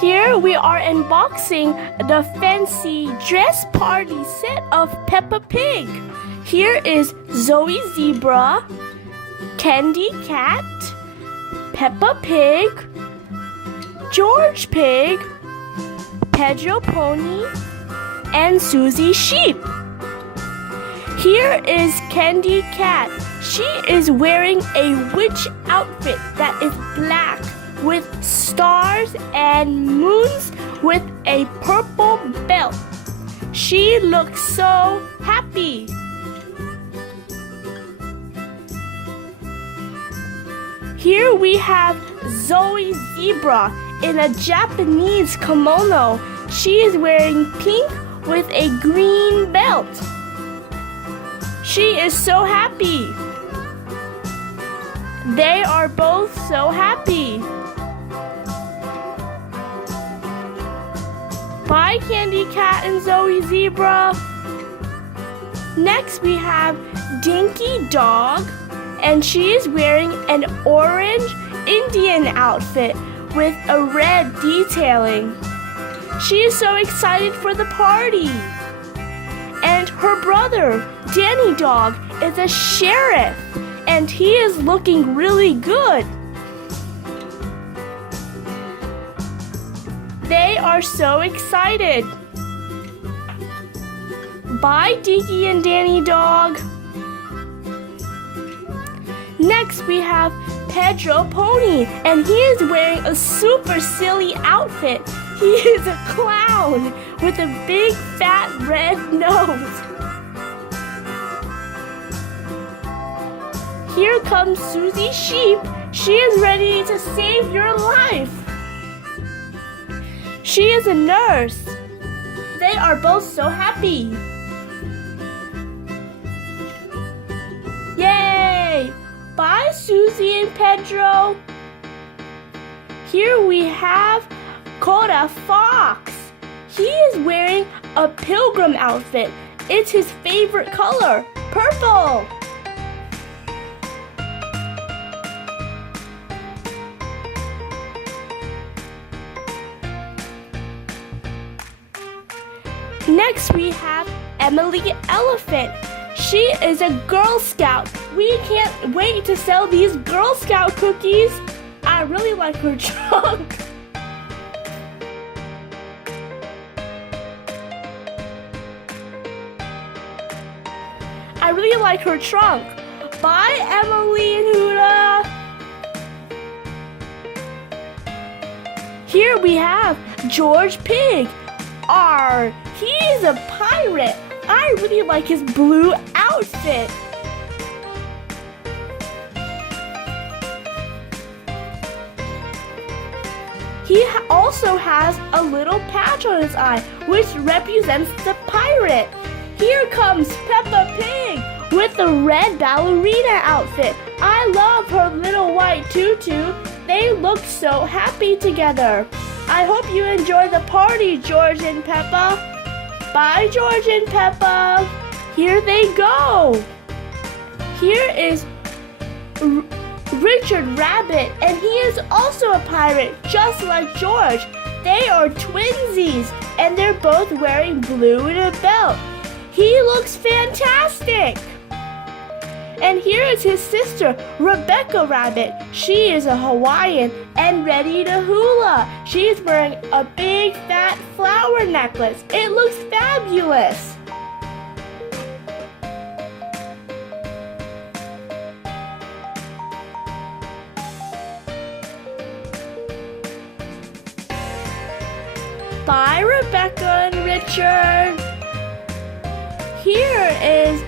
Here we are unboxing the fancy dress party set of Peppa Pig. Here is Zoe Zebra, Candy Cat, Peppa Pig, George Pig, Pedro Pony, and Suzy Sheep. Here is Candy Cat. She is wearing a witch outfit that is black with stars and moons with a purple belt. She looks so happy. Here we have Zoe Zebra in a Japanese kimono. She is wearing pink with a green belt. She is so happy. They are both so happy. Bye, Candy Cat and Zoe Zebra. Next we have Dinky Dog, and she is wearing an orange Indian outfit with a red detailing. She is so excited for the party. And her brother, Danny Dog, is a sheriff, and he is looking really good. They are so excited. Bye, Dinky and Danny Dog. Next we have Pedro Pony, and he is wearing a super silly outfit. He is a clown with a big fat red nose. Here comes Suzy Sheep. She is ready to save your life. She is a nurse. They are both so happy. Yay! Bye, Suzy and Pedro. Here we have Coda Fox. He is wearing a pilgrim outfit. It's his favorite color, purple. Next we have Emily Elephant. She is a Girl Scout. We can't wait to sell these Girl Scout cookies. I really like her trunk. I really like her trunk. Bye, Emily and Huda. Here we have George Pig. He's a pirate. I really like his blue outfit. He also has a little patch on his eye, which represents the pirate. Here comes Peppa Pig with the red ballerina outfit. I love her little white tutu. They look so happy together. I hope you enjoy the party, George and Peppa. Bye, George and Peppa. Here they go. Here is Richard Rabbit, and he is also a pirate, just like George. They are twinsies, and they're both wearing blue and a belt. He looks fantastic. And here is his sister, Rebecca Rabbit. She is a Hawaiian and ready to hula. She is wearing a big fat flower necklace. It looks fabulous. Bye, Rebecca and Richard. Here is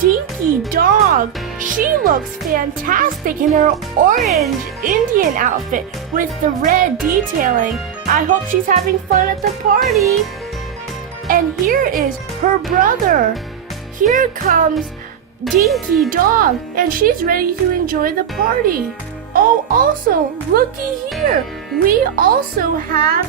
Dinky Dog. She looks fantastic in her orange Indian outfit with the red detailing. I hope she's having fun at the party. And here is her brother. Here comes Dinky Dog, and she's ready to enjoy the party. Oh, also, looky here. We also have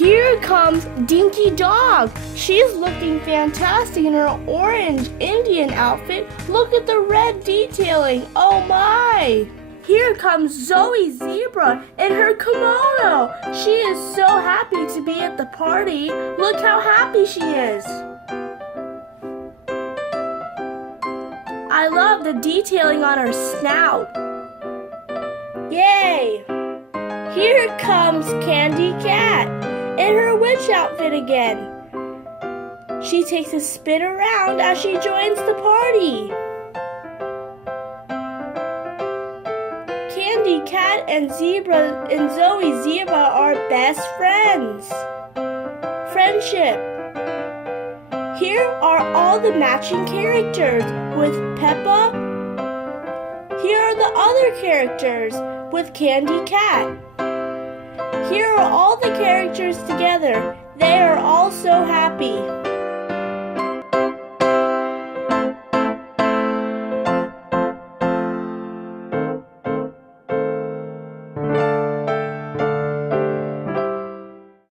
Here comes Dinky Dog. She's looking fantastic in her orange Indian outfit. Look at the red detailing. Oh my! Here comes Zoe Zebra in her kimono. She is so happy to be at the party. Look how happy she is. I love the detailing on her snout. Yay! Here comes Candy Cat in her witch outfit again. She takes a spin around as she joins the party. Candy Cat and Zoe Zebra are best friends. Friendship. Here are all the matching characters with Peppa. Here are the other characters with Candy Cat. Here are all the characters together. They are all so happy.